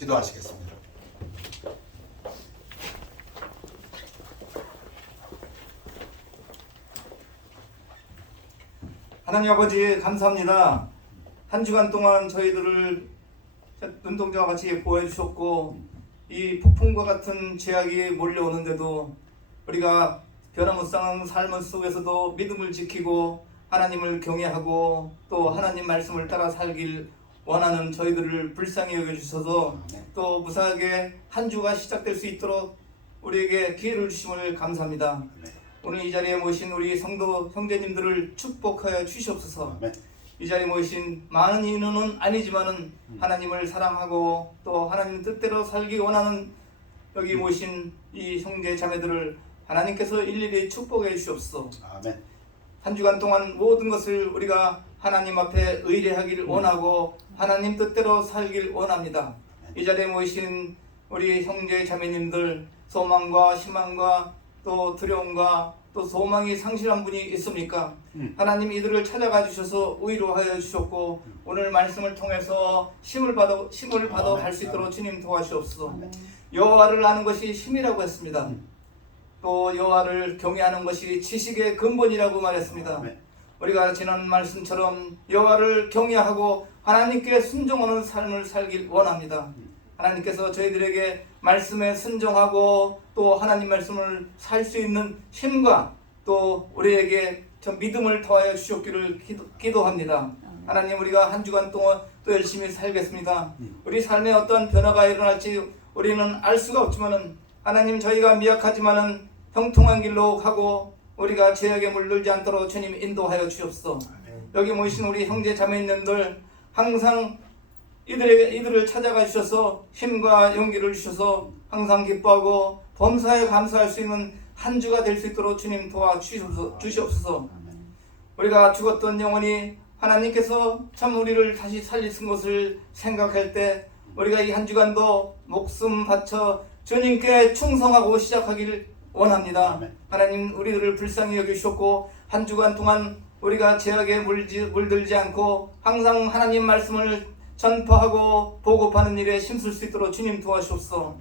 기도하시겠습니다. 하나님 아버지 감사합니다. 한 주간 동안 저희들을 눈동자와 같이 보호해 주셨고 이 폭풍과 같은 죄악이 몰려오는데도 우리가 변화무쌍한 삶 속에서도 믿음을 지키고 하나님을 경외하고 또 하나님 말씀을 따라 살길 원하는 저희들을 불쌍히 여겨주셔서 또 무사하게 한 주가 시작될 수 있도록 우리에게 기회를 주심을 감사합니다. 오늘 이 자리에 모신 우리 성도 형제님들을 축복하여 주시옵소서. 이 자리에 모신 많은 인원은 아니지만은 하나님을 사랑하고 또 하나님 뜻대로 살기 원하는 여기 모신 이 형제 자매들을 하나님께서 일일이 축복해 주시옵소서. 아멘. 한 주간 동안 모든 것을 우리가 하나님 앞에 의뢰하기를 원하고 하나님 뜻대로 살길 원합니다. 이 자리에 모이신 우리 형제 자매님들 소망과 희망과 또 두려움과 또 소망이 상실한 분이 있습니까? 하나님 이들을 찾아가 주셔서 위로하여 주셨고 오늘 말씀을 통해서 힘을 받아 갈 수 있도록 주님 도와주옵소서. 여호와를 아는 것이 힘이라고 했습니다. 또 여호와를 경외하는 것이 지식의 근본이라고 말했습니다. 우리가 지난 말씀처럼 여호와를 경외하고 하나님께 순종하는 삶을 살길 원합니다. 하나님께서 저희들에게 말씀에 순종하고 또 하나님 말씀을 살 수 있는 힘과 또 우리에게 저 믿음을 더하여 주셨기를 기도합니다. 하나님 우리가 한 주간 동안 또 열심히 살겠습니다. 우리 삶에 어떤 변화가 일어날지 우리는 알 수가 없지만은 하나님 저희가 미약하지만은 형통한 길로 가고 우리가 죄악에 물들지 않도록 주님 인도하여 주옵소서. 여기 모이신 우리 형제 자매님들 항상 이들을 찾아가 주셔서 힘과 용기를 주셔서 항상 기뻐하고 범사에 감사할 수 있는 한 주가 될 수 있도록 주님 도와주시옵소서. 우리가 죽었던 영혼이 하나님께서 참 우리를 다시 살리신 것을 생각할 때 우리가 이 한 주간도 목숨 바쳐 주님께 충성하고 시작하기를 원합니다. 하나님 우리들을 불쌍히 여기셨고 한 주간 동안 우리가 죄악에 물들지 않고 항상 하나님 말씀을 전파하고 보급하는 일에 힘쓸 수 있도록 주님 도와주옵소서.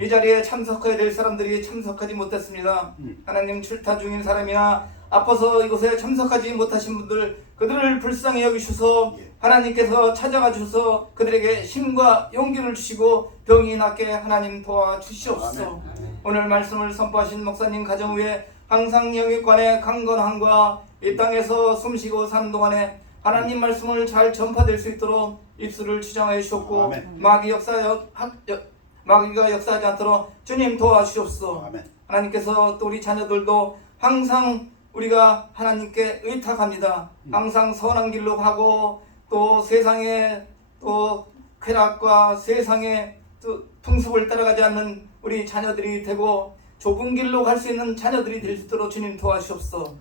이 자리에 참석해야 될 사람들이 참석하지 못했습니다. 하나님 출타 중인 사람이나 아파서 이곳에 참석하지 못하신 분들 그들을 불쌍히 여기셔서 하나님께서 찾아가 주셔서 그들에게 힘과 용기를 주시고 병이 낫게 하나님 도와주시옵소서. 오늘 말씀을 선포하신 목사님 가정 위에 항상 영육간의 강건함과 이 땅에서 숨쉬고 사는 동안에 하나님 말씀을 잘 전파될 수 있도록 입술을 주장하여 주셨고 마귀가 역사하지 않도록 주님 도와주시옵소서. 하나님께서 또 우리 자녀들도 항상 우리가 하나님께 의탁합니다. 항상 선한 길로 가고 또 세상에 또 쾌락과 세상의 또 풍습을 따라가지 않는 우리 자녀들이 되고 좁은 길로 갈 수 있는 자녀들이 될 수 있도록 주님 도와주시옵소서.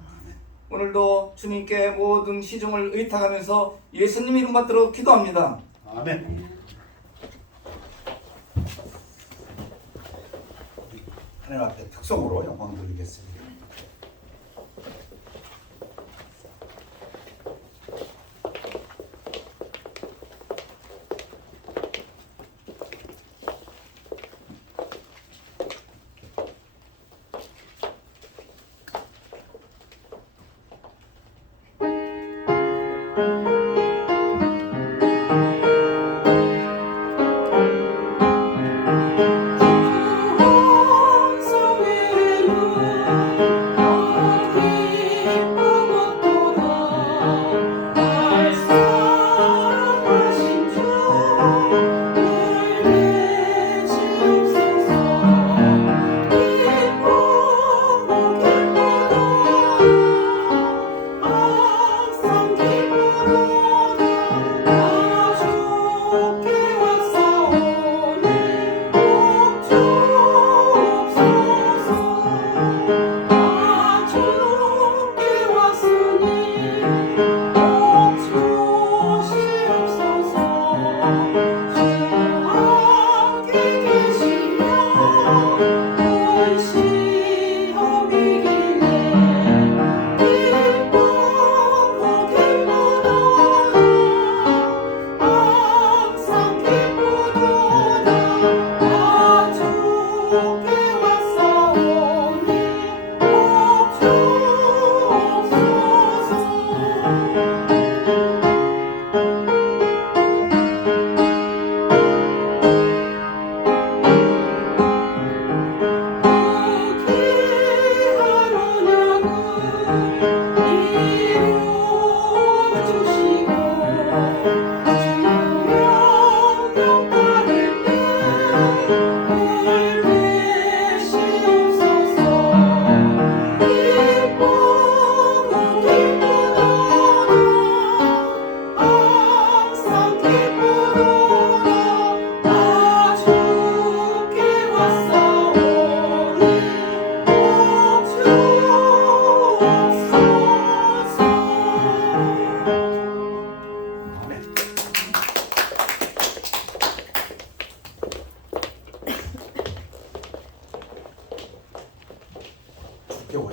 오늘도 주님께 모든 시종을 의탁하면서 예수님 이름 받도록 기도합니다. 아멘. 하나님 앞에 특성으로 영광 드리겠습니다.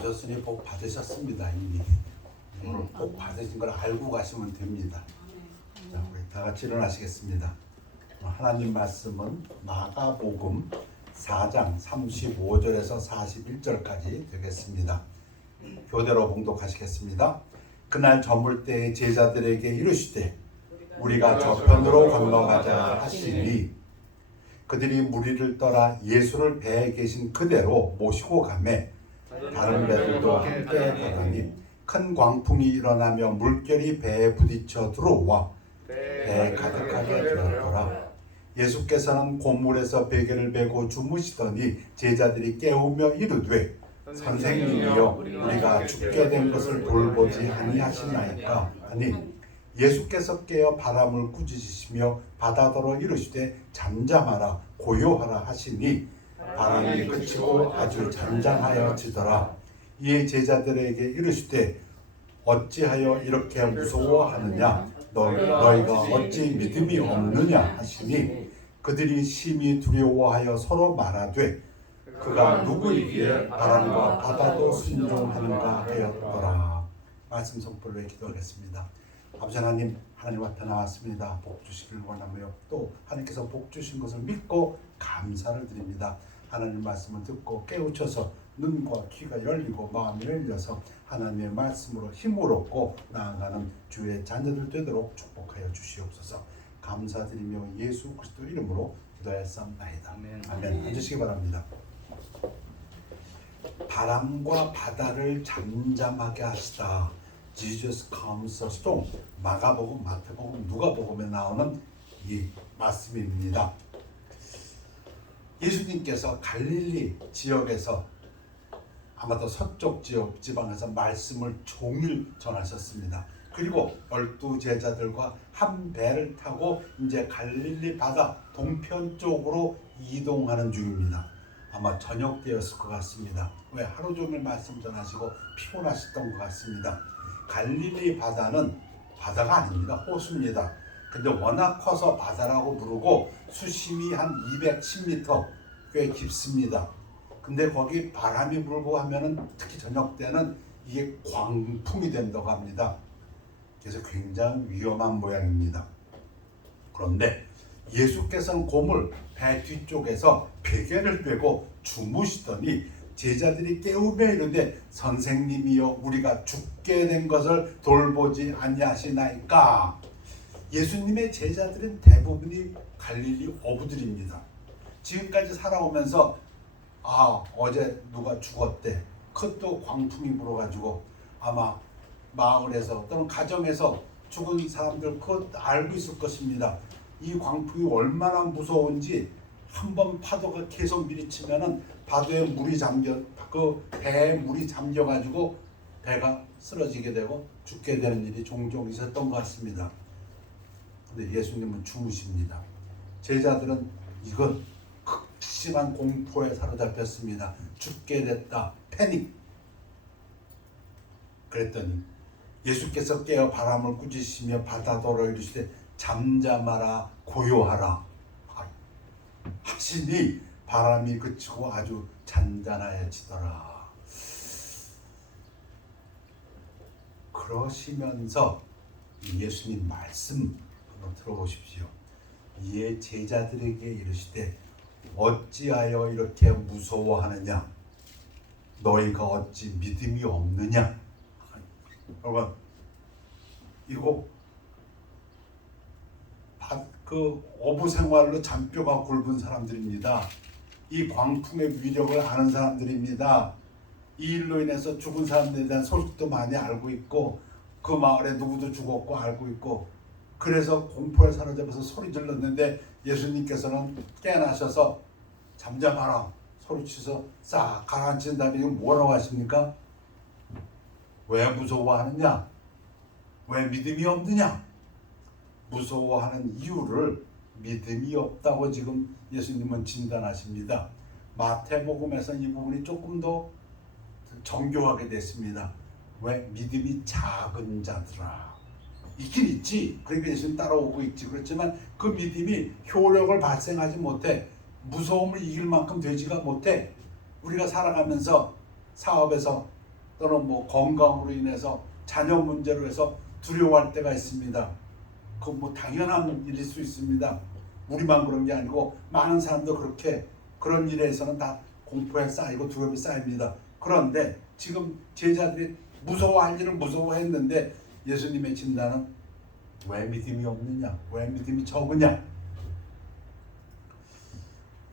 오셨으니 복 받으셨습니다. 이미 오늘 복 받으신 걸 알고 가시면 됩니다. 자, 우리 다 같이 일어나시겠습니다. 하나님 말씀은 마가복음 4장 35절에서 41절까지 되겠습니다. 교대로 봉독하시겠습니다. 그날 저물 때에 제자들에게 이르시되 우리가 저편으로 건너가자 하시니 그들이 무리를 떠나 예수를 배에 계신 그대로 모시고 가매 다른 배들도 함께 가더니 큰 광풍이 일어나며 물결이 배에 부딪혀 들어와 배에 가득하게 들었더라. 예수께서는 고물에서 베개를 베고 주무시더니 제자들이 깨우며 이르되 선생님이여 우리가 죽게 된 것을 돌보지 아니하시나이까 하니 예수께서 깨어 바람을 꾸짖으시며 바다더러 이르시되 잠잠하라 고요하라 하시니 바람이 그치고 아주 잔잔하여지더라. 이에 제자들에게 이르시되 어찌하여 이렇게 무서워하느냐 너희가 어찌 믿음이 없느냐 하시니 그들이 심히 두려워하여 서로 말하되 그가 누구이기에 바람과 바다도 순종하는가 하였더라. 말씀 선포를 기도하겠습니다. 아버지 하나님, 하나님 앞에 나왔습니다. 복 주시길 원하며 또 하나님께서 복 주신 것을 믿고 감사를 드립니다. 하나님 말씀을 듣고 깨우쳐서 눈과 귀가 열리고 마음이 열려서 하나님의 말씀으로 힘을 얻고 나아가는 주의 자녀들 되도록 축복하여 주시옵소서. 감사드리며 예수 그리스도 이름으로 기도하였사옵나이다. 아멘. 앉으시기 바랍니다. 바람과 바다를 잠잠하게 하시다. Jesus calms the storm. 마가복음, 마태복음, 누가복음에 나오는 이 말씀입니다. 예수님께서 갈릴리 지역에서 아마도 서쪽 지역 지방에서 말씀을 종일 전하셨습니다. 그리고 12 제자들과 한 배를 타고 이제 갈릴리 바다 동편 쪽으로 이동하는 중입니다. 아마 저녁 때였을 것 같습니다. 왜 하루 종일 말씀 전하시고 피곤하셨던 것 같습니다. 갈릴리 바다는 바다가 아닙니다. 호수입니다. 근데 워낙 커서 바다라고 부르고 수심이 한 210m 꽤 깊습니다. 근데 거기 바람이 불고 하면은 특히 저녁 때는 이게 광풍이 된다고 합니다. 그래서 굉장히 위험한 모양입니다. 그런데 예수께서는 고물 배 뒤쪽에서 베개를 빼고 주무시더니 제자들이 깨우며 이르되 선생님이여 우리가 죽게 된 것을 돌보지 아니하시나이까. 예수님의 제자들은 대부분이 갈릴리 어부들입니다. 지금까지 살아오면서 어제 누가 죽었대. 큰 또 광풍이 불어가지고 아마 마을에서 또는 가정에서 죽은 사람들 그거 알고 있을 것입니다. 이 광풍이 얼마나 무서운지 한번 파도가 계속 밀치면은 바다에 물이 배에 물이 잠겨가지고 배가 쓰러지게 되고 죽게 되는 일이 종종 있었던 것 같습니다. 근데 예수님은 주무십니다. 제자들은 이건 극심한 공포에 사로잡혔습니다. 죽게 됐다. 패닉. 그랬더니 예수께서 깨어 바람을 꾸짖으시며 바다더러 이르시되 잠잠하라 고요하라 하시니 바람이 그치고 아주 잔잔하여지더라. 그러시면서 예수님 말씀 한번 들어보십시오. 이에 제자들에게 이르시되 어찌하여 이렇게 무서워하느냐 너희가 어찌 믿음이 없느냐. 여러분 이거 그 어부 생활로 잔뼈가 굵은 사람들입니다. 이 광풍의 위력을 아는 사람들입니다. 이 일로 인해서 죽은 사람들에 대한 소식도 많이 알고 있고 그 마을에 누구도 죽었고 알고 있고 그래서 공포에 사로잡혀서 소리 질렀는데 예수님께서는 깨어나셔서 잠잠하라 소리치서 싹 가라앉힌 다음에 이거 뭐라고 하십니까? 왜 무서워하느냐? 왜 믿음이 없느냐? 무서워하는 이유를 믿음이 없다고 지금 예수님은 진단하십니다. 마태복음에서 이 부분이 조금 더 정교하게 됐습니다. 왜 믿음이 작은 자들아. 있긴 있지. 그러니까 예수님 따라오고 있지. 그렇지만 그 믿음이 효력을 발생하지 못해. 무서움을 이길 만큼 되지가 못해. 우리가 살아가면서 사업에서 또는 뭐 건강으로 인해서 자녀 문제로 해서 두려워할 때가 있습니다. 그건 뭐 당연한 일일 수 있습니다. 우리만 그런 게 아니고 많은 사람도 그렇게 그런 일에서는 다 공포에 쌓이고 두려움이 쌓입니다. 그런데 지금 제자들이 무서워할 일을 무서워했는데 예수님의 진단은 왜 믿음이 없느냐? 왜 믿음이 적으냐?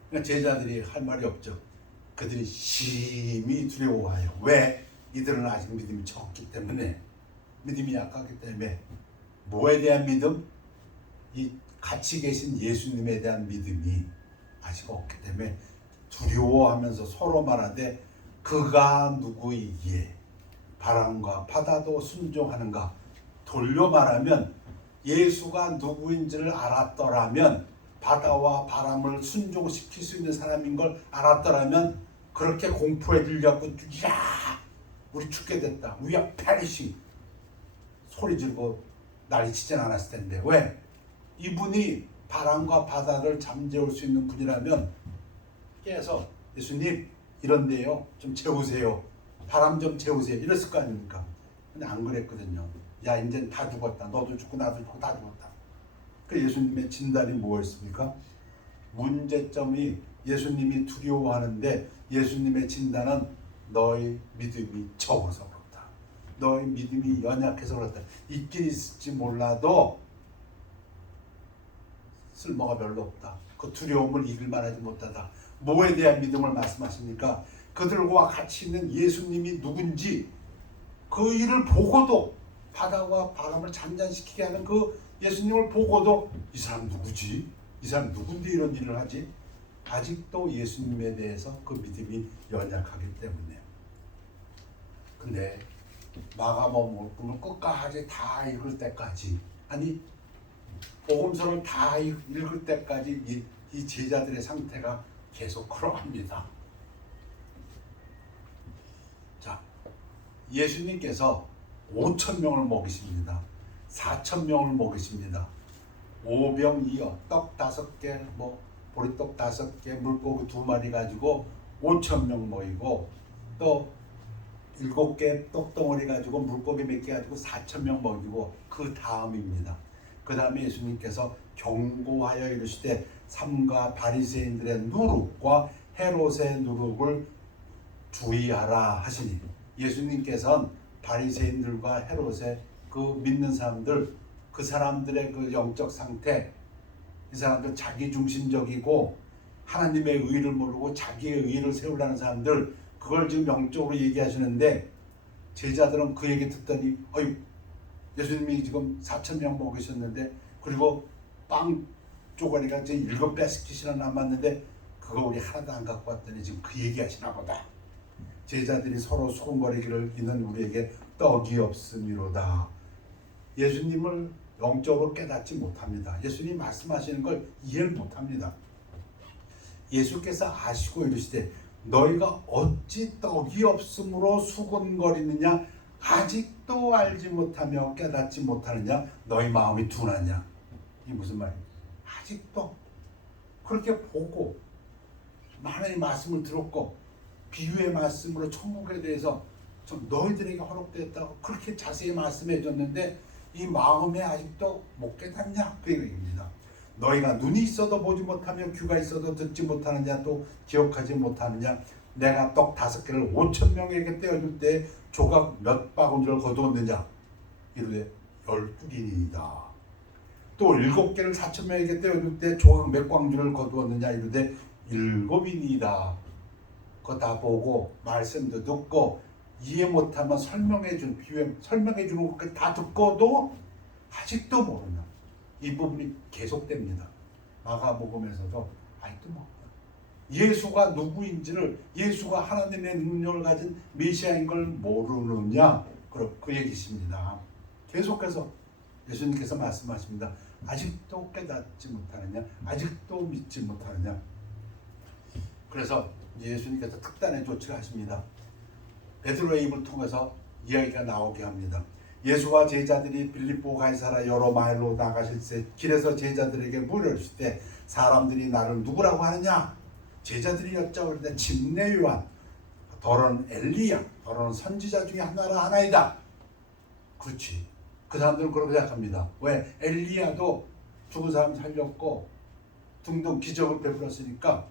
그러니까 제자들이 할 말이 없죠. 그들이 심히 두려워해요. 왜? 이들은 아직 믿음이 적기 때문에, 믿음이 약하기 때문에. 뭐에 대한 믿음? 이 같이 계신 예수님에 대한 믿음이 아직 없기 때문에 두려워하면서 서로 말하되 그가 누구이기에 바람과 바다도 순종하는가. 돌려 말하면 예수가 누구인지를 알았더라면, 바다와 바람을 순종시킬 수 있는 사람인 걸 알았더라면 그렇게 공포에 들려갖고 야 우리 죽게 됐다, We are perishing 소리 지르고 난리치진 않았을 텐데. 왜? 이분이 바람과 바다를 잠재울 수 있는 분이라면 깨서 예수님 이런데요 좀 재우세요, 바람 좀 재우세요, 이랬을 거 아닙니까? 근데 안 그랬거든요. 야 이제 다 죽었다, 너도 죽고 나도 죽고 다 죽었다. 그 예수님의 진단이 뭐였습니까? 문제점이 예수님이 두려워하는데 예수님의 진단은 너의 믿음이 적어서 그렇다, 너의 믿음이 연약해서 그렇다. 있긴 있을지 몰라도 쓸모가 별로 없다. 그 두려움을 이길 만하지 못하다. 뭐에 대한 믿음을 말씀하십니까? 그들과 같이 있는 예수님이 누군지 그 일을 보고도, 바다와 바람을 잔잔시키게 하는 그 예수님을 보고도 이 사람 누구지? 이 사람 누군데 이런 일을 하지? 아직도 예수님에 대해서 그 믿음이 연약하기 때문에. 근데 마가복음을 끝까지 다 읽을 때까지, 아니 복음서를 다 읽을 때까지 이 제자들의 상태가 계속 그러합니다. 자, 예수님께서 5,000명을 먹이십니다. 4,000명을 먹이십니다. 오병이어 떡 5개, 뭐 보리떡 5개, 물고기 2마리 가지고 5,000명 먹이고, 또 7개 떡덩어리 가지고 물고기 몇 개 가지고 4,000명 먹이고, 그 다음입니다. 그 다음에 예수님께서 경고하여 이르시되 삼가 바리새인들의 누룩과 헤롯의 누룩을 주의하라 하시니, 예수님께서는 바리새인들과 헤롯의 그 믿는 사람들, 그 사람들의 그 영적 상태, 이 사람들 자기중심적이고 하나님의 의를 모르고 자기의 의를 세우려는 사람들, 그걸 지금 영적으로 얘기하시는데 제자들은 그 얘기 듣더니 어휴, 예수님이 지금 4,000명 먹이셨는데, 그리고 빵 쪼가리가 이제 7배스킷이나 남았는데 그거 우리 하나도 안 갖고 왔더니 지금 그 얘기 하시나 보다. 제자들이 서로 소곤거리기를 이는 우리에게 떡이 없음이로다. 예수님을 영적으로 깨닫지 못합니다. 예수님 말씀하시는 걸 이해를 못합니다. 예수께서 아시고 이르시되 너희가 어찌 떡이 없음으로 수곤거리느냐, 아직도 알지 못하며 깨닫지 못하느냐, 너희 마음이 둔하냐. 이게 무슨 말이에요? 아직도 그렇게 보고 많은 말씀을 들었고 비유의 말씀으로 천국에 대해서 좀 너희들에게 허락되었다고 그렇게 자세히 말씀해 줬는데 이 마음에 아직도 못 깨닫냐, 그 얘기입니다. 너희가 눈이 있어도 보지 못하며 귀가 있어도 듣지 못하느냐, 또 기억하지 못하느냐. 내가 떡 5개를 5,000명에게 떼어줄 때 조각 몇 바구니를 거두었느냐, 이르되 12인이다. 또 7개를 4,000명에게 떼어줄 때 조각 몇 광주를 거두었느냐, 이르되 7인이다. 그거 다 보고 말씀도 듣고 이해 못하면 설명해주는, 비유에 설명해주는 것까지 다 듣고도 아직도 모르는 이 부분이 계속됩니다. 마가복음에서도 아직도 모른다. 예수가 누구인지를, 예수가 하나님의 능력을 가진 메시아인 걸 모르느냐, 그 얘기십니다. 계속해서 예수님께서 말씀하십니다. 아직도 깨닫지 못하느냐, 아직도 믿지 못하느냐. 그래서 예수님께서 특단의 조치를 하십니다. 베드로의 입을 통해서 이야기가 나오게 합니다. 예수와 제자들이 빌립보 가이사라 여러 마을로 나가실 때 길에서 제자들에게 물으실 때 사람들이 나를 누구라고 하느냐? 제자들이 여쭤보는데 침례 요한, 더러는 엘리야, 더러는 선지자 중에 하나이다. 그렇지. 그 사람들은 그렇게 생각합니다. 왜? 엘리야도 죽은 사람 살렸고 등등 기적을 베풀었으니까.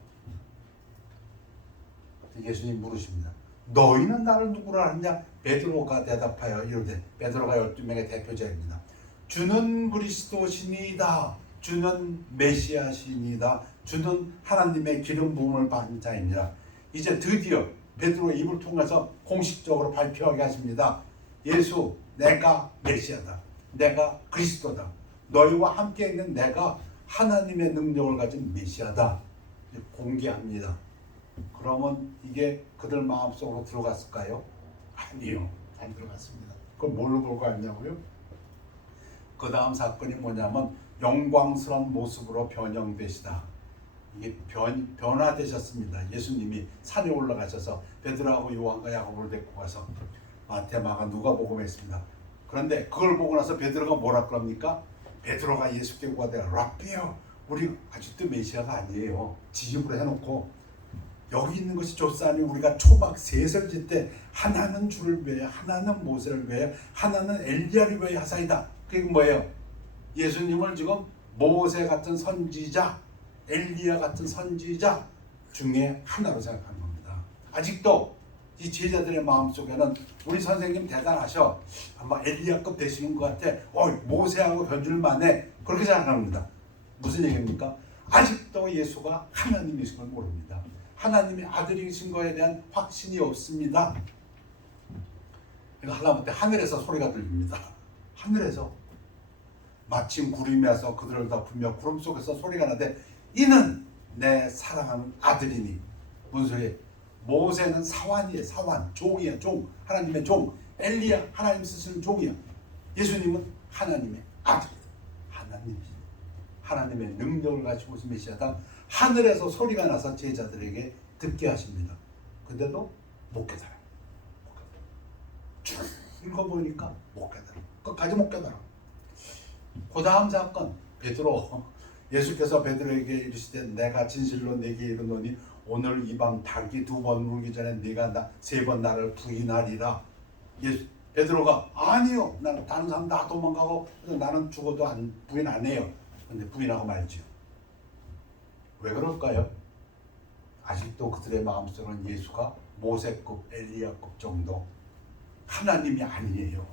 예수님 물으십니다. 너희는 나를 누구라 하느냐? 베드로가 대답하여 이르되, 베드로가 12명의 대표자입니다. 주는 그리스도시니이다. 주는 메시아시니이다. 주는 하나님의 기름 부음을 받은 자입니다. 이제 드디어 베드로의 입을 통해서 공식적으로 발표하게 하십니다. 예수, 내가 메시아다. 내가 그리스도다. 너희와 함께 있는 내가 하나님의 능력을 가진 메시아다. 공개합니다. 그러면 이게 그들 마음속으로 들어갔을까요? 아니요. 안 들어갔습니다. 그걸 뭘로 보고 왔냐고요? 그 다음 사건이 뭐냐면 영광스러운 모습으로 변형되시다. 이게 변화되셨습니다. 예수님이 산에 올라가셔서 베드로하고 요한과 야고보를 데리고 가서 마태, 마가, 누가복음에 있습니다. 그런데 그걸 보고 나서 베드로가 뭐라 그럽니까? 베드로가 예수께 구하되 랍비요, 우리 아직도 메시아가 아니에요. 지집으로 해놓고 여기 있는 것이 좋사니 우리가 초막 셋을 짓때 하나는 주를 위하여, 하나는 모세를 위하여, 하나는 엘리야를 위하여 하사이다. 그게 뭐예요? 예수님을 지금 모세 같은 선지자, 엘리야 같은 선지자 중에 하나로 생각하는 겁니다. 아직도 이 제자들의 마음속에는 우리 선생님 대단하셔, 아마 엘리야급 되시는 것 같아, 모세하고 변줄만해, 그렇게 생각합니다. 무슨 얘기입니까? 아직도 예수가 하나님이신 걸 모릅니다. 하나님의 아들이신 것에 대한 확신이 없습니다. 하다못해 하늘에서 소리가 들립니다. 하늘에서 마침 구름이 와서 그들을 덮으며 구름 속에서 소리가 나되 이는 내 사랑하는 아들이니. 무슨 소리예요? 모세는 사환이에요. 사환, 종이에요. 종, 하나님의 종. 엘리야, 하나님 쓰시는 종이야. 예수님은 하나님의 아들이다. 하나님의 능력을 가지고 오신 메시아다. 하늘에서 소리가 나서 제자들에게 듣게 하십니다. 근데도 못 깨달아. 쭉 읽어보니까 못 깨달아. 끝까지 못 깨달아. 그 다음 사건, 베드로. 예수께서 베드로에게 이르시되 내가 진실로 네게 이르노니 오늘 이 밤 닭이 2번 울기 전에 네가 3번 나를 부인하리라. 베드로가 아니요, 나는 다른 사람 다 도망가고 나는 죽어도 부인 안 해요. 근데 부인하고 말지요. 왜 그럴까요? 아직도 그들의 마음속은 예수가 모세급, 엘리야급 정도 하나님이 아니에요.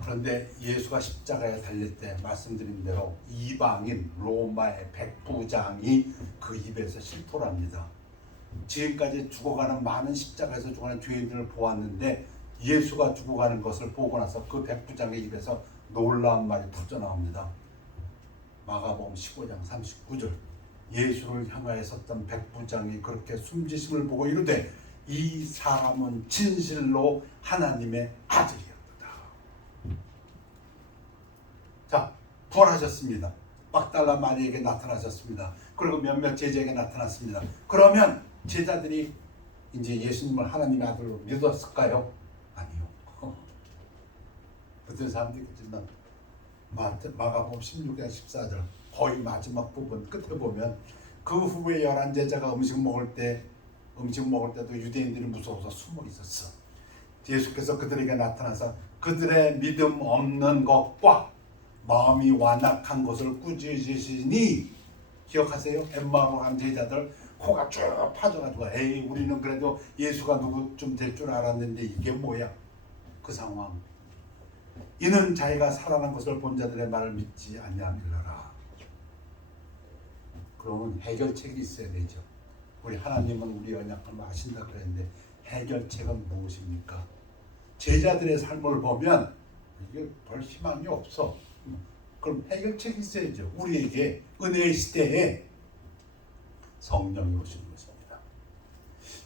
그런데 예수가 십자가에 달릴 때 말씀드린 대로 이방인 로마의 백부장이 그 입에서 실토랍니다. 지금까지 죽어가는 많은 십자가에서 죽어가는 죄인들을 보았는데 예수가 죽어가는 것을 보고 나서 그 백부장의 입에서 놀라운 말이 터져나옵니다. 마가복음 15장 39절. 예수를 향하여 섰던 백부장이 그렇게 숨지심을 보고 이르되 이 사람은 진실로 하나님의 아들이었다. 자, 부활하셨습니다. 막달라 마리에게 나타나셨습니다. 그리고 몇몇 제자에게 나타났습니다. 그러면 제자들이 이제 예수님을 하나님의 아들로 믿었을까요? 아니요. 어떤 사람들이 그랬지만 마가복음 16장 14절 거의 마지막 부분 끝에 보면 그 후에 11제자가 음식 먹을 때도 유대인들이 무서워서 숨어 있었어. 예수께서 그들에게 나타나서 그들의 믿음 없는 것과 마음이 완악한 것을 꾸짖으시니, 기억하세요? 엠마오로 간 제자들 코가 쭉 파져가지고 에이 우리는 그래도 예수가 누구 좀 될 줄 알았는데 이게 뭐야? 그 상황. 이는 자기가 살아난 것을 본 자들의 말을 믿지 아니하밀러라. 그러면 해결책이 있어야 되죠. 우리 하나님은 우리 언약을 아신다 그랬는데 해결책은 무엇입니까? 제자들의 삶을 보면 이게 별 희망이 없어. 그럼 해결책이 있어야죠. 우리에게 은혜의 시대에 성령이 오시는 것입니다.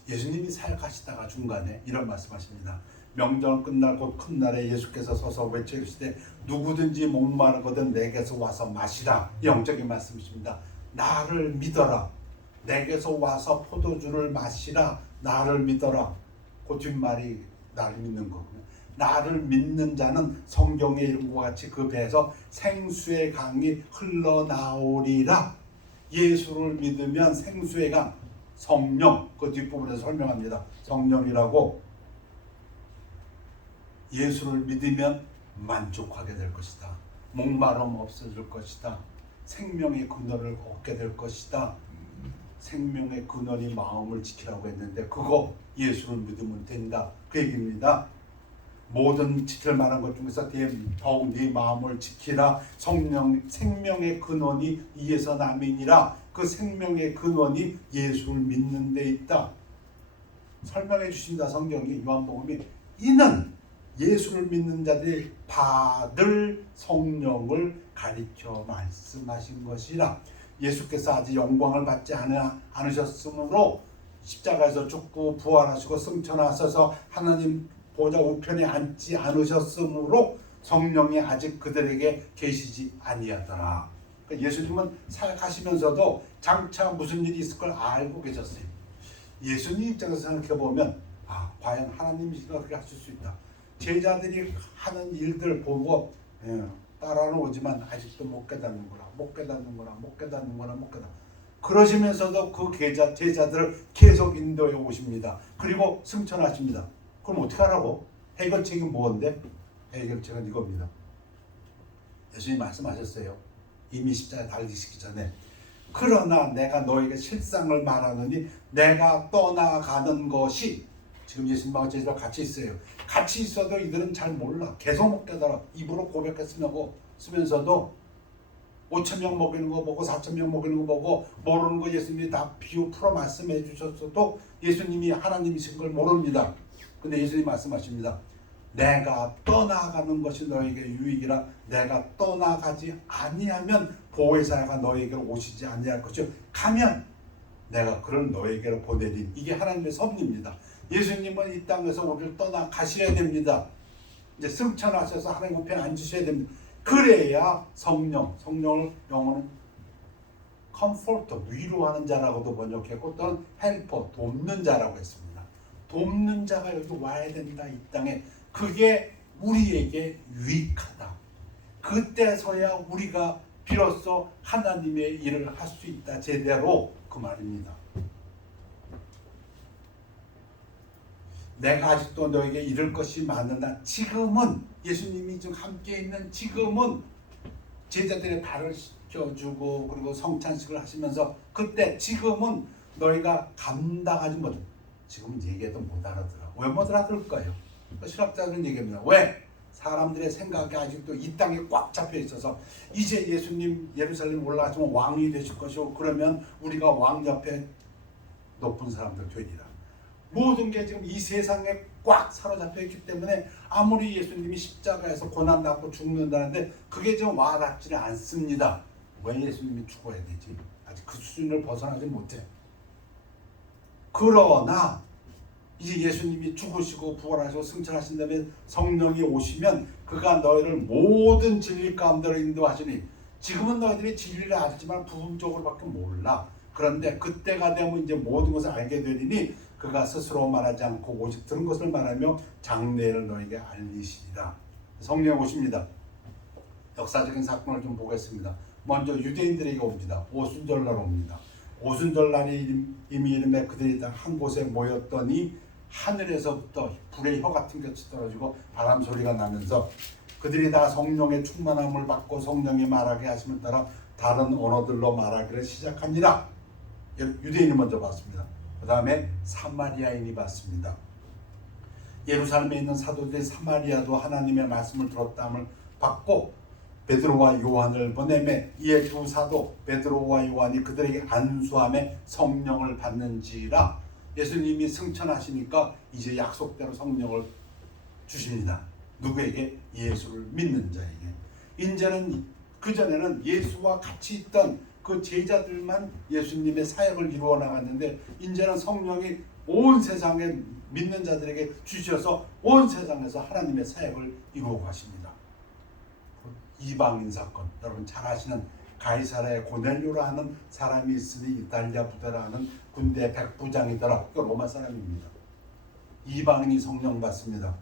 예수님이 사역하시다가 중간에 이런 말씀하십니다. 명절 끝날 곧 큰 날에 예수께서 서서 외쳐 이르시되 누구든지 목마르거든 내게서 와서 마시라. 영적인 말씀이십니다. 나를 믿어라. 내게서 와서 포도주를 마시라. 나를 믿어라. 그 뒷말이 나를 믿는 거고요. 나를 믿는 자는 성경의 이름과 같이 그 배에서 생수의 강이 흘러나오리라. 예수를 믿으면 생수의 강, 성령, 그 뒷부분에서 설명합니다. 성령이라고 예수를 믿으면 만족하게 될 것이다. 목마름 없어질 것이다. 생명의 근원을 얻게 될 것이다. 생명의 근원이 마음을 지키라고 했는데 그거 예수를 믿으면 된다. 그 얘기입니다. 모든 지킬 만한 것 중에서 더욱 네 마음을 지키라. 생명의 근원이 이에서 남이니라. 그 생명의 근원이 예수를 믿는 데 있다. 설명해 주신다. 성경이 요한복음이 이는 예수를 믿는 자들이 받을 성령을 가리켜 말씀하신 것이라. 예수께서 아직 영광을 받지 않으셨으므로 십자가에서 죽고 부활하시고 승천하셔서 하나님 보좌 우편에 앉지 않으셨으므로 성령이 아직 그들에게 계시지 아니하더라. 그러니까 예수님은 사역하시면서도 장차 무슨 일이 있을 걸 알고 계셨어요. 예수님 입장에서 생각해 보면 과연 하나님이시가 그렇게 하실 수 있다. 제자들이 하는 일들 보고 따라는 오지만 아직도 못 깨닫는구나. 그러시면서도 그 제자들을 계속 인도해 오십니다. 그리고 승천하십니다. 그럼 어떻게 하라고? 해결책이 뭔데? 해결책은 이겁니다. 예수님 말씀하셨어요. 이미 십자가에 달리시기 전에 그러나 내가 너에게 실상을 말하느니 내가 떠나가는 것이, 지금 예수님하고 제자가 같이 있어요. 같이 있어도 이들은 잘 몰라. 계속 못 깨달아. 입으로 고백했으면서도 5,000명 먹이는 거 보고 4,000명 먹이는 거 보고 모르는 거 예수님이 다 비유 풀어 말씀해 주셨어도 예수님이 하나님이신 걸 모릅니다. 근데 예수님이 말씀하십니다. 내가 떠나가는 것이 너에게 유익이라. 내가 떠나가지 아니하면 보혜사가 너에게로 오시지 아니할 것이요 가면 내가 그를 너에게로 보내리. 이게 하나님의 섭리입니다. 예수님은 이 땅에서 우리를 떠나가셔야 됩니다. 이제 승천하셔서 하나님 우편에 앉으셔야 됩니다. 그래야 성령을 영어는 컴포터, 위로하는 자라고도 번역했고 또는 헬퍼, 돕는 자라고 했습니다. 돕는 자가 여기 와야 된다. 이 땅에. 그게 우리에게 유익하다. 그때서야 우리가 비로소 하나님의 일을 할 수 있다. 제대로 그 말입니다. 내가 아직도 너에게 이를 것이 많으나 지금은 예수님이 지금 함께 있는 지금은 제자들의 발을 씻겨주고 그리고 성찬식을 하시면서 그때 지금은 너희가 감당하지 못해. 지금은 얘기해도 못 알아들어. 왜 못 알아들을까요? 신학자들은 얘기합니다. 왜? 사람들의 생각이 아직도 이 땅에 꽉 잡혀 있어서 이제 예수님 예루살렘 올라가시면 왕이 되실 것이고 그러면 우리가 왕 옆에 높은 사람들 되리라. 모든 게 지금 이 세상에 꽉 사로잡혀 있기 때문에 아무리 예수님이 십자가에서 고난받고 죽는다는데 그게 좀 와닿지는 않습니다. 왜 예수님이 죽어야 되지? 아직 그 수준을 벗어나지 못해. 그러나 이제 예수님이 죽으시고 부활하시고 승천하신 다음에 성령이 오시면 그가 너희를 모든 진리 가운데로 인도하시니 지금은 너희들이 진리를 알지만 부분적으로밖에 몰라. 그런데 그때가 되면 이제 모든 것을 알게 되리니 그가 스스로 말하지 않고 오직 들은 것을 말하며 장래를 너에게 알리시리라. 성령이 오십니다. 역사적인 사건을 좀 보겠습니다. 먼저 유대인들에게 옵니다. 오순절날 옵니다. 오순절날이 이미 이름에 그들이 다 한 곳에 모였더니 하늘에서부터 불의 혀 같은 것이 떨어지고 바람 소리가 나면서 그들이 다 성령의 충만함을 받고 성령이 말하게 하심을 따라 다른 언어들로 말하기를 시작하니라. 유대인이 먼저 봤습니다. 그 다음에 사마리아인이 봤습니다. 예루살렘에 있는 사도들이 사마리아도 하나님의 말씀을 들었다함을 받고 베드로와 요한을 보내매 이에 두 사도 베드로와 요한이 그들에게 안수함에 성령을 받는지라. 예수님이 승천하시니까 이제 약속대로 성령을 주십니다. 누구에게? 예수를 믿는 자에게. 이제는 그전에는 예수와 같이 있던 그 제자들만 예수님의 사역을 이루어 나갔는데 이제는 성령이 온 세상에 믿는 자들에게 주셔서 온 세상에서 하나님의 사역을 이루어 가십니다. 이방인 사건, 여러분 잘 아시는 가이사라의 고넬료라 하는 사람이 있으니 이탈리아 부대라 하는 군대 백부장이더라. 그 로마 사람입니다. 이방인이 성령 받습니다.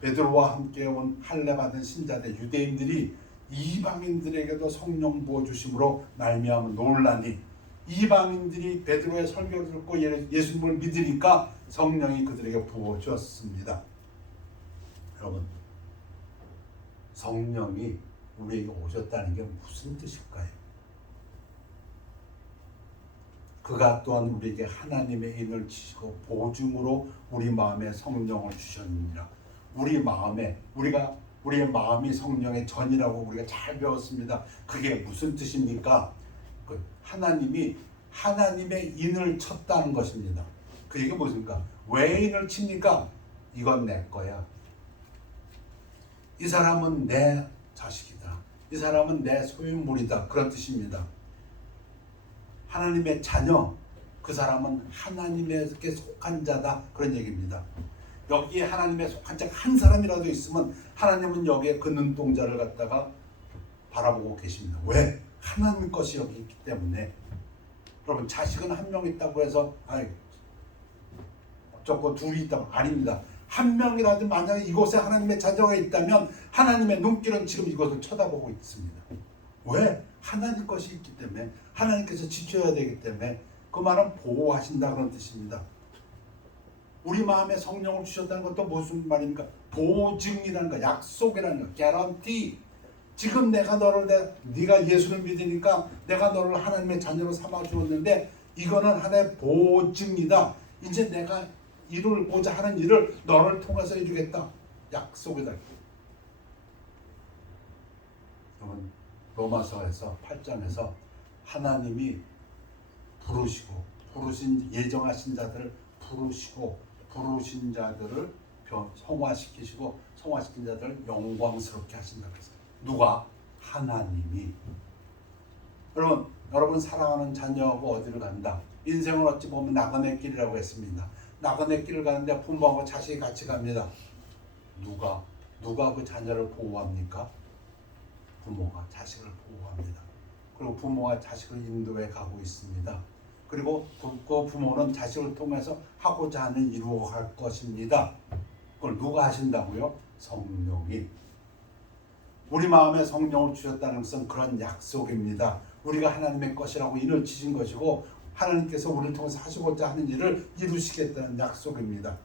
베드로와 함께 온 할례 받은 신자들 유대인들이 이방인들에게도 성령 부어 주심으로 말미암아 놀라니 이방인들이 베드로의 설교를 듣고 예수님을 믿으니까 성령이 그들에게 부어 주었습니다. 여러분, 성령이 우리에게 오셨다는 게 무슨 뜻일까요? 그가 또한 우리에게 하나님의 인을 치시고 보증으로 우리 마음에 성령을 주셨느니라. 우리의 마음이 성령의 전이라고 우리가 잘 배웠습니다. 그게 무슨 뜻입니까? 하나님이 하나님의 인을 쳤다는 것입니다. 그 얘기 무엇입니까? 왜 인을 칩니까? 이건 내 거야. 이 사람은 내 자식이다. 이 사람은 내 소유물이다. 그런 뜻입니다. 하나님의 자녀, 그 사람은 하나님에게 속한 자다. 그런 얘기입니다. 여기에 하나님에 속한 자가 한 사람이라도 있으면 하나님은 여기에 그 눈동자를 갖다가 바라보고 계십니다. 왜? 하나님 것이 여기 있기 때문에. 여러분, 자식은 한 명 있다고 해서 어쩌고 둘이 있다고 아닙니다. 한 명이라도 만약에 이곳에 하나님의 자녀가 있다면 하나님의 눈길은 지금 이곳을 쳐다보고 있습니다. 왜? 하나님 것이 있기 때문에, 하나님께서 지켜야 되기 때문에. 그 말은 보호하신다 그런 뜻입니다. 우리 마음에 성령을 주셨다는 것도 무슨 말입니까? 보증이라는 거, 약속이라는 거, 개런티. 지금 네가 예수를 믿으니까 내가 너를 하나님의 자녀로 삼아 주었는데 이거는 하나의 보증이다. 이제 내가 이루고자 하는 일을 너를 통해서 이루겠다. 약속이다. 여러분, 로마서에서 8장에서 하나님이 예정하신 자들을 부르신 자들을 성화시키시고 성화시킨 자들을 영광스럽게 하신다고 했어요. 누가? 하나님이. 여러분 사랑하는 자녀하고 어디를 간다? 인생을 어찌 보면 나그네 길이라고 했습니다. 나그네 길을 가는데 부모하고 자식이 같이 갑니다. 누가 그 자녀를 보호합니까? 부모가 자식을 보호합니다. 그리고 부모가 자식을 인도해 가고 있습니다. 그리고 그 부모는 자식을 통해서 하고자 하는 이루어갈 것입니다. 그걸 누가 하신다고요? 성령이. 우리 마음에 성령을 주셨다는 것은 그런 약속입니다. 우리가 하나님의 것이라고 인을 치신 것이고 하나님께서 우리를 통해서 하시고자 하는 일을 이루시겠다는 약속입니다.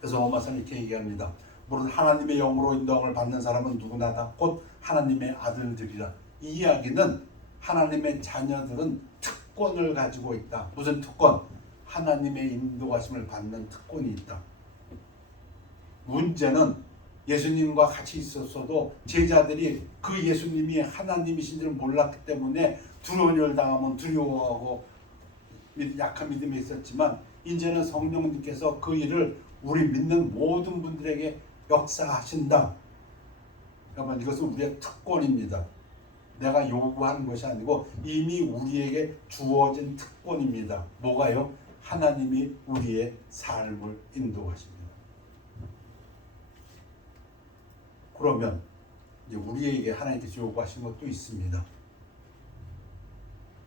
그래서 로마서는 이렇게 얘기합니다. 물론 하나님의 영으로 인도함을 받는 사람은 누구나 다 곧 하나님의 아들들이라. 이 이야기는 하나님의 자녀들은 특권을 가지고 있다. 무슨 특권? 하나님의 인도하심을 받는 특권이 있다. 문제는 예수님과 같이 있었어도 제자들이 그 예수님이 하나님이신 줄 몰랐기 때문에 두려운 일을 당하면 두려워하고 약한 믿음이 있었지만 이제는 성령님께서 그 일을 우리 믿는 모든 분들에게 역사하신다. 그러면 이것은 우리의 특권입니다. 내가 요구하는 것이 아니고 이미 우리에게 주어진 특권입니다. 뭐가요? 하나님이 우리의 삶을 인도하십니다. 그러면 이제 우리에게 하나님께서 요구하신 것도 있습니다.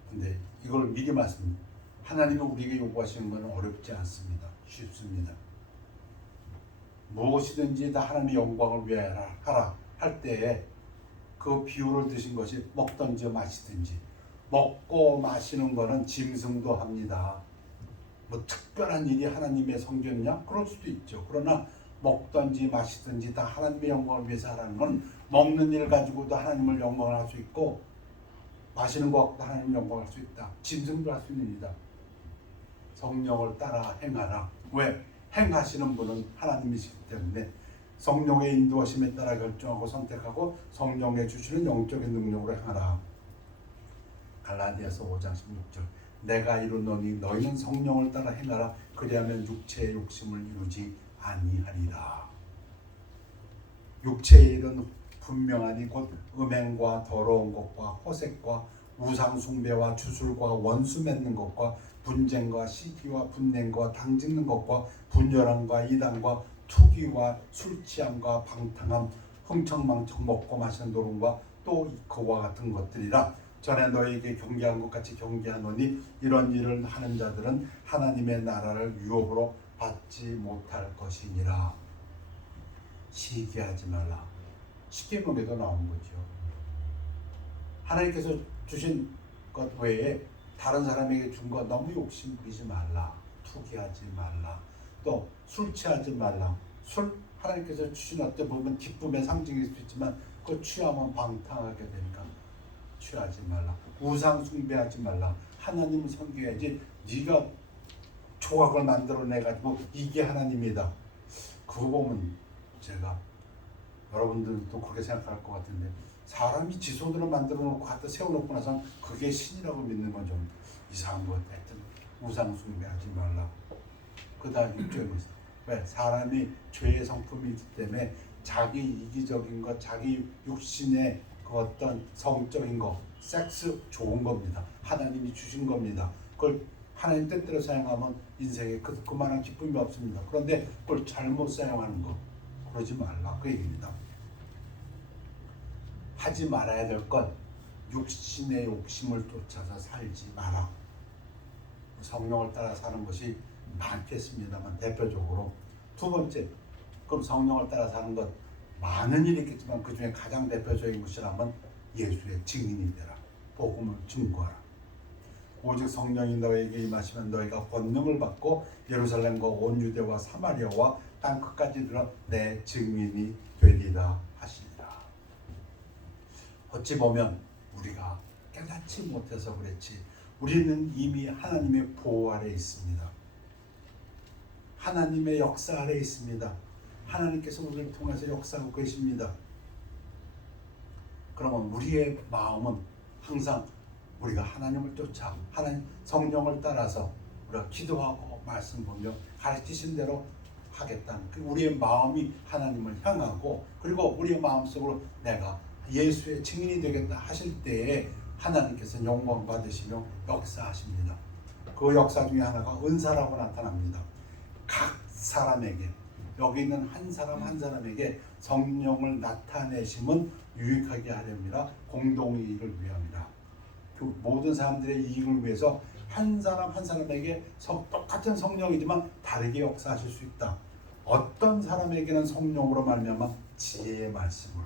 근데 이걸 미리 말씀드립니다. 하나님이 우리에게 요구하시는 것은 어렵지 않습니다. 쉽습니다. 무엇이든지 다 하나님의 영광을 위하여 하라 할 때에 그 비유를 드신 것이 먹든지 마시든지. 먹고 마시는 거는 짐승도 합니다. 뭐 특별한 일이 하나님의 성전이냐? 그럴 수도 있죠. 그러나 먹든지 마시든지 다 하나님의 영광을 위해서 하라는 건 먹는 일 가지고도 하나님을 영광을 할 수 있고 마시는 것 갖고도 하나님 영광을 할 수 있다. 짐승도 할 수 있는 일이다. 성령을 따라 행하라. 왜? 행하시는 분은 하나님이시기 때문에 성령의 인도하심에 따라 결정하고 선택하고 성령의 주시는 영적인 능력으로 행하라. 갈라디아서 5장 16절. 내가 이루노니 너희는 성령을 따라 행하라. 그리하면 육체의 욕심을 이루지 아니하리라. 육체의 일은 분명하니 곧 음행과 더러운 것과 호색과 우상 숭배와 주술과 원수 맺는 것과 분쟁과 시기와 분냉과 당짓는 것과 분열함과 이단과 투기와 술 취함과 방탕함 흥청망청 먹고 마시는 노름과 또 그와 같은 것들이라. 전에 너희에게 경계한 것 같이 경계하노니 이런 일을 하는 자들은 하나님의 나라를 유업으로 받지 못할 것이니라. 시기하지 말라. 십계명에도 나온 거죠. 하나님께서 주신 것 외에 다른 사람에게 준 거 너무 욕심 부리지 말라. 투기하지 말라. 또 술 취하지 말라. 술 하나님께서 주신 어떤 보면 기쁨의 상징일 수 있지만 그 취하면 방탕하게 되니까 취하지 말라. 우상 숭배하지 말라. 하나님을 섬겨야지 네가 조각을 만들어내가지고 이게 하나님이다. 그거 보면 제가 여러분들도 그렇게 생각할 것 같은데 사람이 지 손으로 만들어 놓고 갖다 세워놓고 나서 그게 신이라고 믿는 건 좀 이상한 것 같아. 하여튼 우상 숭배하지 말라. 그 다음 6절에 왜? 사람이 죄의 성품이기 때문에 자기 이기적인 것, 자기 육신의 그 어떤 성적인 것, 섹스 좋은 겁니다. 하나님이 주신 겁니다. 그걸 하나님 뜻대로 사용하면 인생에 그만한 기쁨이 없습니다. 그런데 그걸 잘못 사용하는 거 그러지 말라 그 얘기입니다. 하지 말아야 될 건 육신의 욕심을 쫓아서 살지 마라. 성령을 따라 사는 것이 많겠습니다만 대표적으로 두 번째, 그럼 성령을 따라 사는 것 많은 일이 있겠지만 그 중에 가장 대표적인 것이라면 예수의 증인이 되라. 복음을 증거하라. 오직 성령이 너에게 임하시면 너희가 권능을 받고 예루살렘과 온 유대와 사마리아와 땅 끝까지 이르러 내 증인이 되리라 하시니라. 어찌 보면 우리가 깨닫지 못해서 그렇지 우리는 이미 하나님의 보호 아래 있습니다. 하나님의 역사 아래 있습니다. 하나님께서 우리를 통해서 역사하고 계십니다. 그러면 우리의 마음은 항상 우리가 하나님을 쫓아 하나님 성령을 따라서 우리가 기도하고 말씀 보며 가르치신 대로 하겠다는 우리의 마음이 하나님을 향하고 그리고 우리의 마음속으로 내가 예수의 증인이 되겠다 하실 때에 하나님께서 영광 받으시며 역사하십니다. 그 역사 중에 하나가 은사라고 나타납니다. 각 사람에게 여기 있는 한 사람 한 사람에게 성령을 나타내심은 유익하게 하렵니다. 공동이익을 위함이라. 그 모든 사람들의 이익을 위해서 한 사람 한 사람에게 똑같은 성령이지만 다르게 역사하실 수 있다. 어떤 사람에게는 성령으로 말미암아 지혜의 말씀을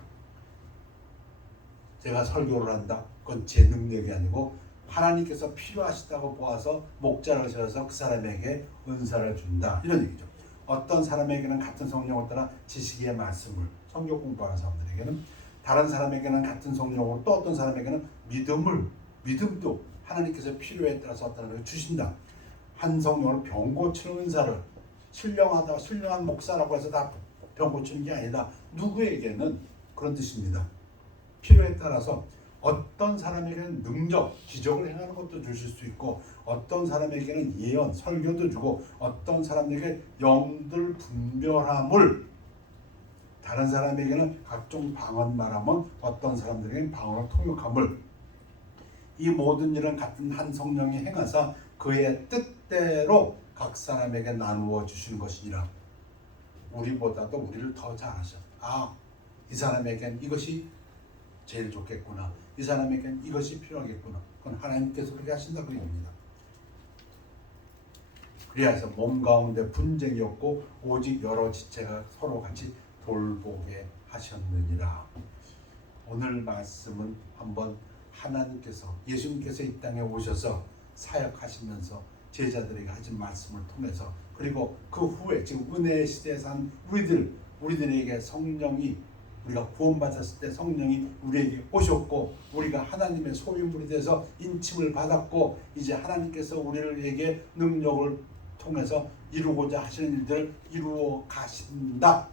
제가 설교를 한다. 그건 제 능력이 아니고 하나님께서 필요하시다고 보아서 목자를 세워서 그 사람에게 은사를 준다. 이런 얘기죠. 어떤 사람에게는 같은 성령을 따라 지식의 말씀을 성경 공부하는 사람들에게는 다른 사람에게는 같은 성령으로 또 어떤 사람에게는 믿음도 하나님께서 필요에 따라서 어떤 사람에게 주신다. 한 성령으로 병 고치는 은사를 신령한 목사라고 해서 다 병 고치는 게 아니다. 누구에게는 그런 뜻입니다. 필요에 따라서 어떤 사람에게는 능력, 기적을 행하는 것도 주실 수 있고 어떤 사람에게는 예언, 설교도 주고 어떤 사람에게 영들 분별함을 다른 사람에게는 각종 방언 말함을 어떤 사람들에게는 방언을 통역함을 이 모든 일은 같은 한 성령이 행하사 그의 뜻대로 각 사람에게 나누어 주시는 것이니라. 우리보다도 우리를 더 잘 아셔. 이 사람에겐 이것이 제일 좋겠구나. 이 사람에겐 이것이 필요하겠구나. 그건 하나님께서 그렇게 하신다 그 얘기입니다. 그래서 몸 가운데 분쟁이 없고 오직 여러 지체가 서로 같이 돌보게 하셨느니라. 오늘 말씀은 한번 하나님께서 예수님께서 이 땅에 오셔서 사역하시면서 제자들에게 하신 말씀을 통해서 그리고 그 후에 지금 은혜의 시대에 산 우리들에게 성령이 우리가 구원받았을 때 성령이 우리에게 오셨고 우리가 하나님의 소유물이 돼서 인침을 받았고 이제 하나님께서 우리에게 능력을 통해서 이루고자 하시는 일들을 이루어 가신다.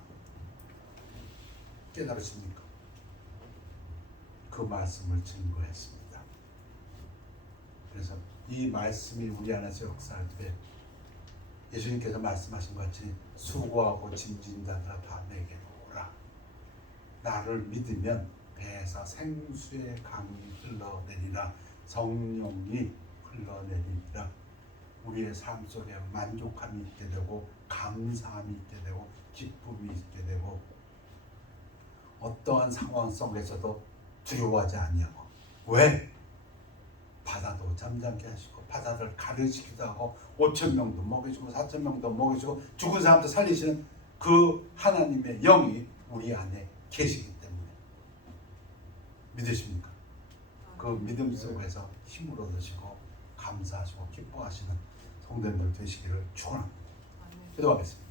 깨달으십니까? 그 말씀을 증거했습니다. 그래서 이 말씀이 우리 안에서 역사할 때 예수님께서 말씀하신 것 같이 수고하고 짐진 자들아 다 내게 오라. 나를 믿으면 배에서 생수의 강이 흘러내리라. 성령이 흘러내리라. 우리의 삶 속에 만족함이 있게 되고 감사함이 있게 되고 기쁨이 있게 되고 어떠한 상황 속에서도 두려워하지 아니하고 왜? 바다도 잠잠케 하시고 바다를 가르치기도 하고 5,000명도 먹이시고 4,000명도 먹이시고 죽은 사람도 살리시는 그 하나님의 영이 우리 안에 계시기 때문에 믿으십니까? 그 믿음 속에서 힘을 얻으시고 감사하시고 기뻐하시는 성도님들 되시기를 축원합니다. 기도하겠습니다.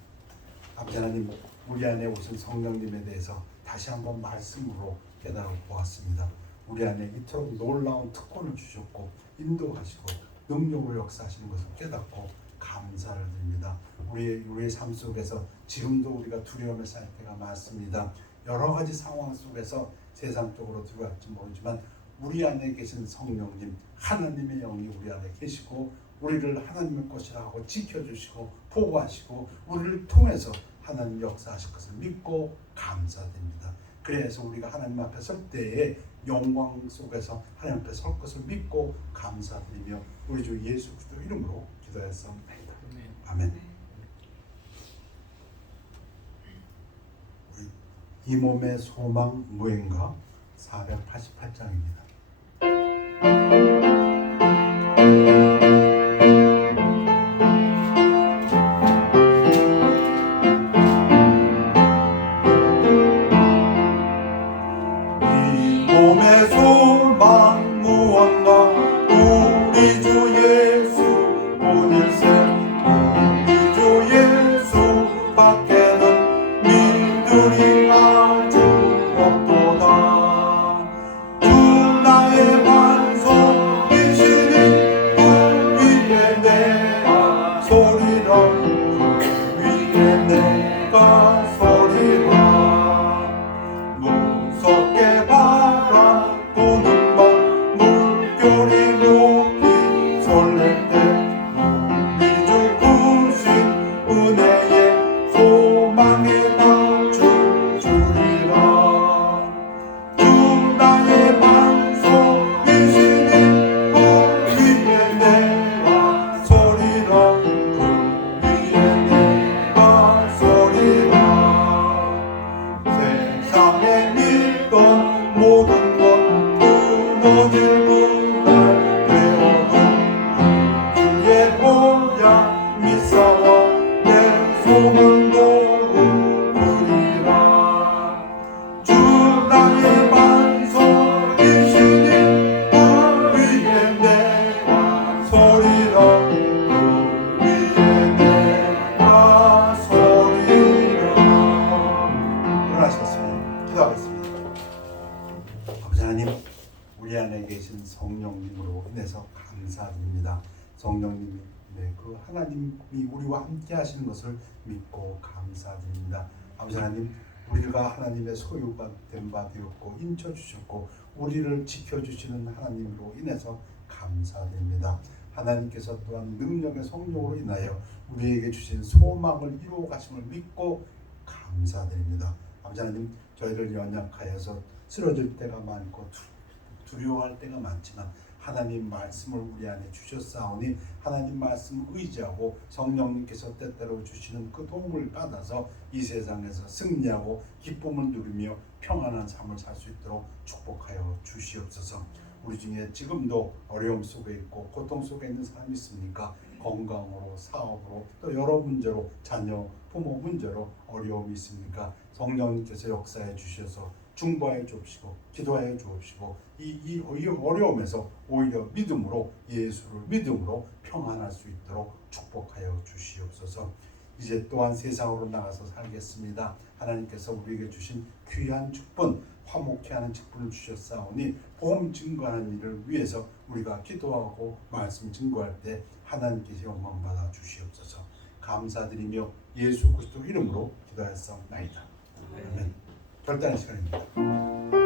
아버지 하나님, 우리 안에 오신 성령님에 대해서 다시 한번 말씀으로 깨달아 보았습니다. 우리 안에 이토록 놀라운 특권을 주셨고 인도하시고 능력으로 역사하시는 것을 깨닫고 감사를 드립니다. 우리의 삶 속에서 지금도 우리가 두려움에 쌓일 때가 많습니다. 여러 가지 상황 속에서 세상적으로 들어갈지 모르지만 우리 안에 계신 성령님, 하나님의 영이 우리 안에 계시고 우리를 하나님의 것이라 하고 지켜주시고 보호하시고 우리를 통해서 하나님 역사하실 것을 믿고 감사드립니다. 그래서 우리가 하나님 앞에 설 때에 영광 속에서 하나님 앞에 설 것을 믿고 감사드리며 우리 주 예수 그리스도 이름으로 기도했습니다. 아멘. 이 몸의 소망 무행가 488장입니다. 몸의 소망 무언가 우리 주 예수 오늘세 우리 주 예수 밖에는 믿으리 아주 없도다. 주 나의 반석이시니 그 위에 내가 서리라. 그 위에 내가 서리라. 무섭게 바라보는 밤 물결이 높이 설렐 때 우리 주 크신 은혜에 소망에 닿을 줄이라. 주 나의 반석이시니 그 위에 내가 서리라. 그 위에 내가 서리라. 세상에 믿던 모든 것 무너질 그날 되어도 주의 보야 미사와 내 소망도 그리라. 주 나의 반석이시니 그 위에 내가 서리라. 그 위에 내가 서리라. 일어나시겠습니다. 기도하겠습니다. 아버지 하나님, 우리 안에 계신 성령님으로 인해서 감사드립니다. 성령님이 그 하나님이 우리와 함께 하시는 것을 믿고 감사드립니다. 아버지 하나님, 우리가 하나님의 소유가 된 바 되었고 인쳐 주셨고 우리를 지켜주시는 하나님으로 인해서 감사드립니다. 하나님께서 또한 능력의 성령으로 인하여 우리에게 주신 소망을 이루어 가심을 믿고 감사드립니다. 아버지 하나님, 저희를 연약하여서 쓰러질 때가 많고 두려워할 때가 많지만 하나님 말씀을 우리 안에 주셨사오니 하나님 말씀을 의지하고 성령님께서 때때로 주시는 그 도움을 받아서 이 세상에서 승리하고 기쁨을 누리며 평안한 삶을 살 수 있도록 축복하여 주시옵소서. 우리 중에 지금도 어려움 속에 있고 고통 속에 있는 사람이 있습니까? 건강으로, 사업으로, 또 여러 문제로, 자녀, 부모 문제로 어려움이 있습니까? 성령님께서 역사해 주셔서 중보하여 주옵시고 기도하여 주옵시고 이 어려움에서 오히려 믿음으로, 예수를 믿음으로 평안할 수 있도록 축복하여 주시옵소서. 이제 또한 세상으로 나가서 살겠습니다. 하나님께서 우리에게 주신 귀한 직분, 화목케 하는 직분을 주셨사오니 복음 증거하는 일을 위해서 우리가 기도하고 말씀 증거할 때 하나님께서 영광 받아 주시옵소서. 감사드리며 예수 그리스도 이름으로 기도하였사옵나이다. 아멘. 결단의 시간입니다.